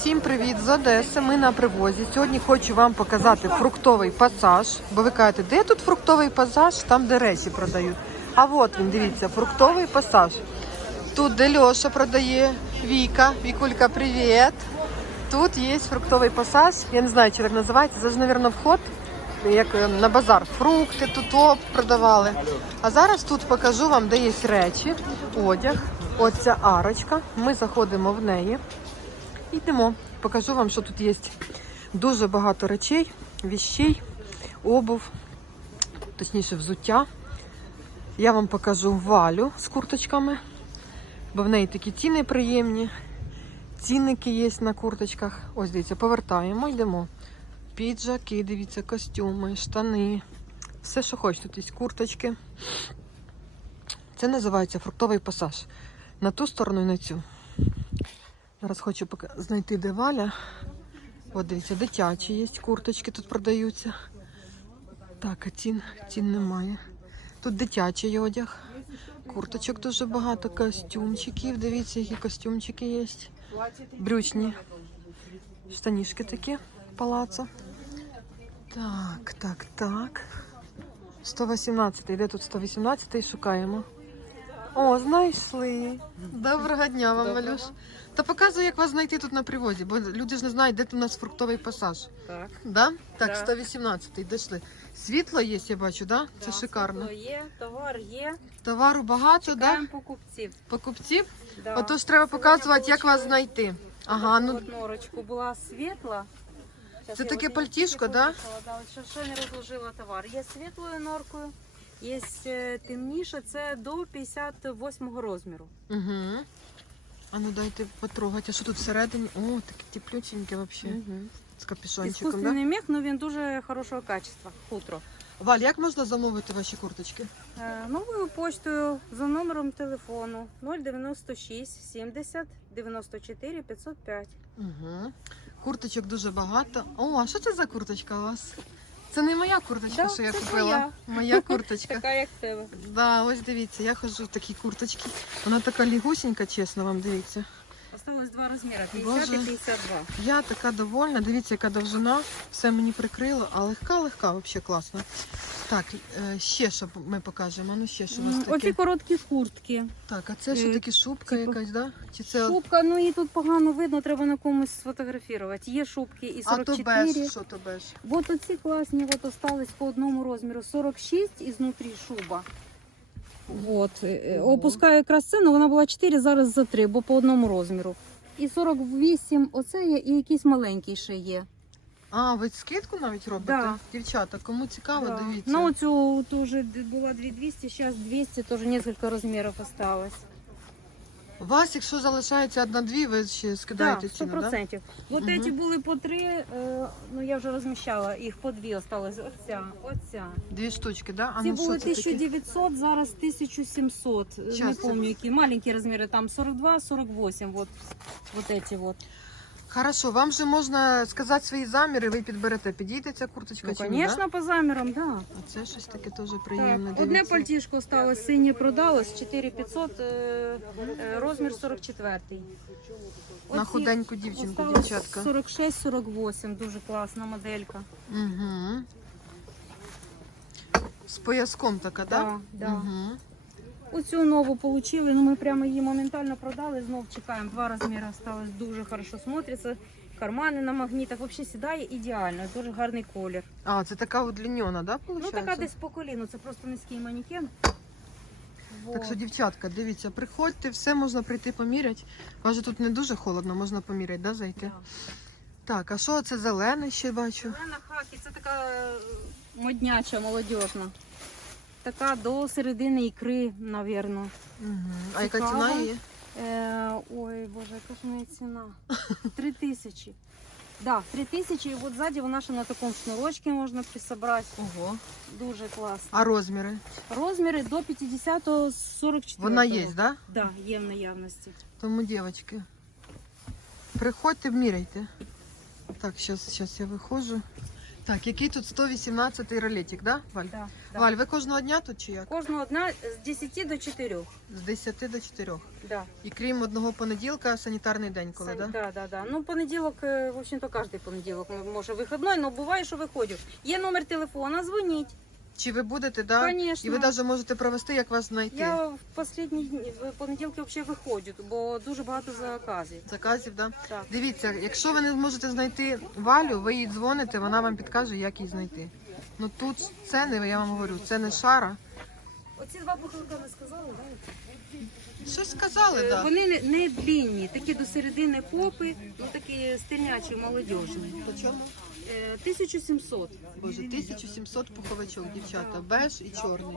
Всім привіт з Одеси. Ми на привозі. Сьогодні хочу вам показати фруктовий пасаж. Бо ви кажете, де тут фруктовий пасаж? Там, де речі продають. А от він, дивіться, фруктовий пасаж. Тут, де Льоша продає, Віка. Вікулька, привіт. Тут є фруктовий пасаж. Я не знаю, чи так називається. Це ж, мабуть, вход, як е, на базар. Фрукти тут оп, продавали. А зараз тут покажу вам, де є речі, одяг. Оця арочка. Ми заходимо в неї. Йдемо, покажу вам, що тут є дуже багато речей, віщей, обув, точніше взуття. Я вам покажу валю з курточками, бо в неї такі ціни приємні. Цінники є на курточках. Ось дивіться, повертаємо, йдемо. Піджаки, дивіться, костюми, штани. Все, що хочете. Тут є курточки. Це називається фруктовий пасаж. На ту сторону і на цю. Зараз хочу поки знайти де валя. От дивіться, дитячі є курточки тут продаються. Так, а цін, цін немає. Тут дитячий одяг. Курточок дуже багато, костюмчиків. Дивіться, які костюмчики є. Брючні. Штанішки такі, палацо. Так, так, так. 118. Де тут 118 шукаємо. О, знайшли. Доброго дня вам, Валюш. Та показуй, як вас знайти тут на привозі, бо люди ж не знають, де тут у нас фруктовий пасаж. Так, Да? Так, Да. 118 дійшли. Світло є, я бачу, да? Це да, шикарно. світло Є, товар є. Товару багато, да? Покупців. Покупців? Да. Отож треба Сьогодні показувати, як вас знайти. Ага, ну норочку була світла. Це таке пальтішко, тільки да? Да, ще не розложила товар. Є світлою норкою, є е, темніше, це до 58-го розміру. Угу. А ну дайте потрогати. А що тут всередині? О, таке теплюченьке взагалі. Угу. З капюшончиком, да? Іскусственний мех, але він дуже хорошого качества. Хутро. Валь, як можна замовити ваші курточки? Е, Новою поштою за номером телефону 096 70 94 505. Угу. Курточок дуже багато. О, а що це за курточка у вас? Це не моя курточка, Да, що я це купила. твоя. Моя курточка. Така, як в тебе. Да, ось дивіться, я ходжу в такій курточці. Вона така лігусенька, чесно вам дивіться. Осталось два розміри 50 Боже. і 52. Я така довольна. Дивіться, яка довжина. Все мені прикрило, а легка, легка, взагалі класно. Так, е, ще що ми покажемо. Ну ще що у вас таке. Оці короткі куртки. Так, а це що Е, таке шубка типу, якась, да? Чи це Шубка, ну її тут погано видно, треба на комусь сфотографувати. Є шубки і а то 44. без, що то без? От оці класні, от остались по одному розміру. 46 і знутрі шуба. От. е, Ого. Опускаю якраз ціну, вона була 4, зараз за 3, бо по одному розміру. І 48 оце є, і якийсь маленький ще є. А, ви скидку навіть робите? Да. Дівчата, кому цікаво, Да. дивіться. Ну, оцю теж була 2200, зараз 200, теж кілька розмірів осталось. У вас, якщо залишається одна-дві, ви ще скидаєте Так, ціну, да? 100%. Вот Мгм. эти були по три, е, ну я вже розміщала, їх по дві осталось. Оця, оця. Дві штучки, да? А Ці ну були це таке? 1900, зараз 1700. Не Щас, це- помню, які маленькі розміри, там 42, 48, вот, вот эти вот. Хорошо, вам же можна сказати свої заміри, ви підберете. Підійде ця курточка Ну, чи ні, да? конечно, по замірам, да. А це щось таке теж приємне. Так, одне дивіться. пальтішко осталось, синє продалось, 4500, е, е, розмір 44. На Оці худеньку дівчинку, осталось дівчатка. 46-48, дуже класна моделька. Угу. З пояском така, Да, так? да. Угу. Оцю нову получили, ну ми прямо її моментально продали, знов чекаємо. Два розміри осталось, дуже хорошо смотриться. Кармани на магнітах, взагалі сідає ідеально, дуже гарний колір. А, це така удлінена, да, Ну така десь по коліну, це просто низький манікен. Так що, дівчатка, дивіться, приходьте, все можна прийти поміряти. Каже, тут не дуже холодно, можна поміряти, да, зайти? Да. Так, а що це зелене ще бачу? Зелена хакі, це така е, модняча, молодіжна. Така до середини ікри, навірно. Угу. А яка ціна її? Е, ой, боже, яка ж неї ціна? Три тисячі. Да, три тисячі, і от ззаді вона ще на такому шнурочці можна присобрати. Ого. Дуже класно. А розміри? Розміри до 50 44 Вона є, так? Да? Да, є в наявності. Тому, дівчатки, приходьте, міряйте. Так, зараз, зараз я виходжу. Так, який тут 118 ролетик, да, Валь? Да, да. Валь, ви кожного дня тут чи як? Кожного дня з 10 до 4. З 10 до 4. Да. І крім одного понеділка, санітарний день, коли, Це- да? да, да, да. Ну, понеділок, е, в общем-то, кожен понеділок може вихідний, але буває, що виходжу. Є номер телефона, дзвоніть. Чи ви будете, да? Конечно. І ви навіть можете провести, як вас знайти. Я в останні дні, в понеділки взагалі виходжу, бо дуже багато заказів. Заказів, да? Так. Дивіться, якщо ви не зможете знайти Валю, ви їй дзвоните, вона вам підкаже, як її знайти. Ну тут ціни, я вам говорю, це не шара. Оці два похилка не сказали, так? Щось сказали, да. Вони не, не длінні, такі до середини попи, ну такі стильнячі, молодіжні. По чому? Е, 1700. Боже, 1700 пуховичок, дівчата, беж і чорний.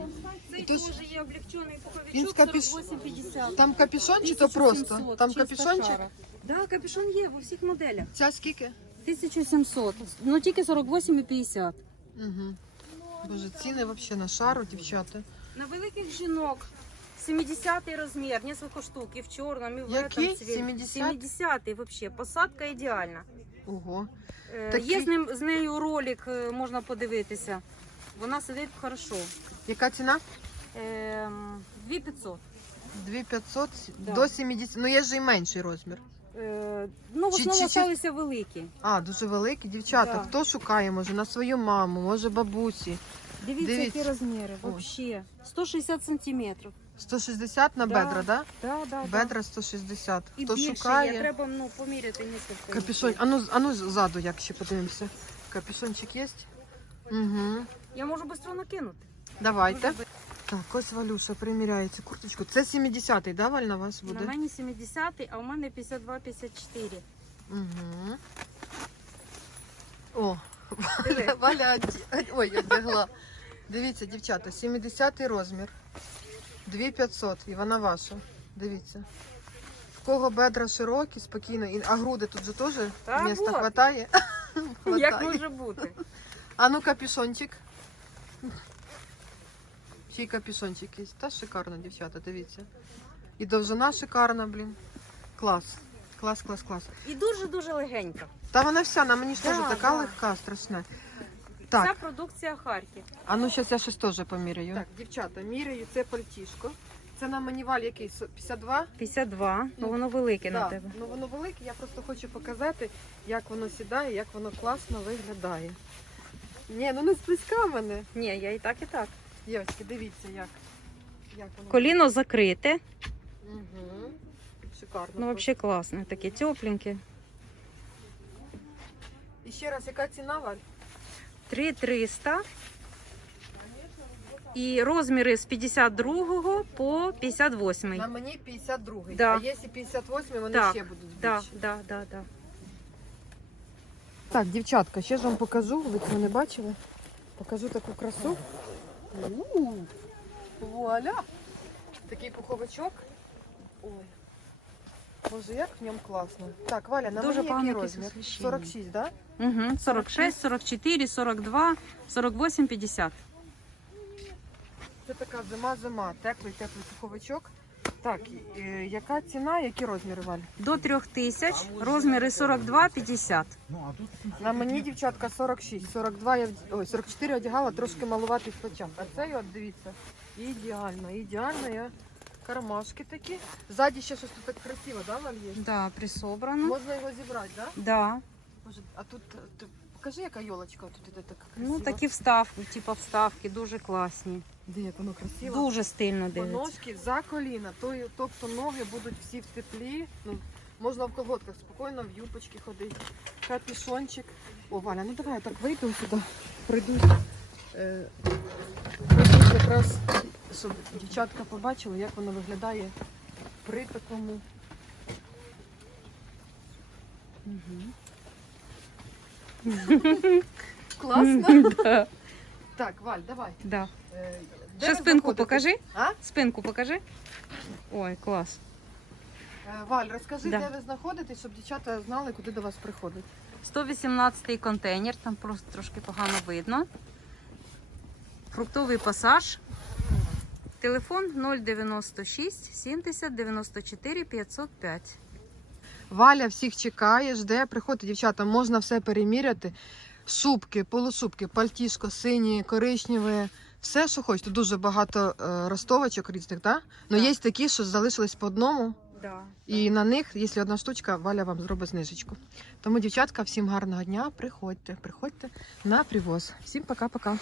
Це І то ж- теж є облегчений пуховичок, Він з капюш- 48,50. Там капюшон чи то просто? 1700, Там чиста капюшончик? шара. Да, капюшон є в усіх моделях. Ця скільки? 1700, ну тільки 48,50. Угу. Боже, ціни взагалі на шару, дівчата. На великих жінок 70 розмір, кілька штук, і в чорному, і в Який? этом цвіті. 70? 70 взагалі, посадка ідеальна. Ого. Е, Такий- Є з, ним, з нею ролик, е, можна подивитися. Вона сидить хорошо. Яка ціна? Ем, 2500. 2500 Да. до 70. Ну є ж і менший розмір. Е, ну, в Чи- основному чи- чи- залишилися великі. А, дуже великий. Дівчата, Да. хто шукає, може, на свою маму, може бабусі. Дивіться, Дивіться. які розміри. Вообще. 160 сантиметрів. 160 на Да. бедра, да? Да, да, Бедра 160. І Хто більше шукає? є. Треба ну, поміряти несколько. Капюшон. А ну, а ну ззаду, як ще подивимося. Капюшончик є? Угу. Я можу швидко накинути. Давайте. Так, ось Валюша приміряє цю курточку. Це 70-й, да, Валь, на вас На буде? мені 70, а у мене 52-54. Угу. О, Диви. Валя, оді- ой, одягла. Дивіться, дівчата, 70-й розмір. 2500, і вона ваша. Дивіться. В кого бедра широкі, спокійно, і- а груди тут же теж Та міста вот. хватає? Як Хватає. може бути? А ну капюшончик. Ще й капюшончик є. Та шикарно, дівчата, дивіться. І довжина шикарна, блін. Клас. Клас, клас, клас. І дуже-дуже легенька. Та вона вся, на мені ж Да, теж така да. легка, страшна. Так, продукція Харків. а ну зараз я щось теж поміряю. Так, дівчата, міряю це пальтішко. Це на мені валь який? Со- 52? 52, ну воно велике на тебе. Ну воно велике, я просто хочу показати, як воно сідає, як воно класно виглядає. Ні, ну не сплеска мене. Ні, я і так, і так. Дівчатки, дивіться, як. як воно. Коліно закрите. Угу. Шикарно. Ну, взагалі класне, таке тепленьке. І ще раз, яка ціна, Валь? 3300. І розміри з 52 по 58. На мені 52-й. Да. А якщо 58-й, вони Так, ще будуть Да, більші. да, да, да. Так, дівчатка, ще ж вам покажу, ви цього не бачили. Покажу таку красу. У, Вуаля! Такий пуховичок. Ой. Боже, як в ньому класно. Так, Валя, на Дуже мені який розмір? освіщення. 46, так? Да? Угу. 46, 44, 42, 48, 50. Це така зима-зима, теплий теплий пуховичок. Так, е, яка ціна, які розміри, Валь? До 3000, розміри 42, 50. На мені, дівчатка, 46, 42, я, вд- ой, 44 одягала, трошки малуватий в. А цей, от, дивіться, ідеально, ідеально, я... кармашки такі. Ззаді ще щось тут так красиво, да, Валь, є? Да, присобрано. Можна його зібрати, да? Да. Боже, а тут, ти покажи, яка йолочка тут іде така красива. Ну, такі вставки, типу вставки, дуже класні. Де як воно красиво. Дуже стильно дивиться. ножки за коліна, то, тобто ноги будуть всі в теплі. Ну, можна в колготках спокійно в юбочки ходити. Капюшончик. О, Валя, ну давай я так вийду сюди, пройдусь. Е, пройдусь якраз, щоб дівчатка побачили, як воно виглядає при такому. Класно. Да. Так, Валь, давай. Да. Е, де Ще ви спинку знаходитесь? покажи. А? Спинку покажи. Ой, клас. Е, Валь, розкажи, Да. де ви знаходитесь, щоб дівчата знали, куди до вас приходять. 118 контейнер, там просто трошки погано видно. Фруктовий пасаж. Телефон 096 70 94 505. Валя всіх чекає, жде, приходьте, дівчата, можна все переміряти. шубки, полушубки, пальтішко, сині, коричневі. Все, що хочете. Дуже багато е, ростовочок різних, да? Ну є такі, що залишились по одному, Да. і на них, якщо одна штучка, Валя вам зробить знижечку. Тому, дівчатка, всім гарного дня. Приходьте, приходьте на привоз. Всім пока-пока.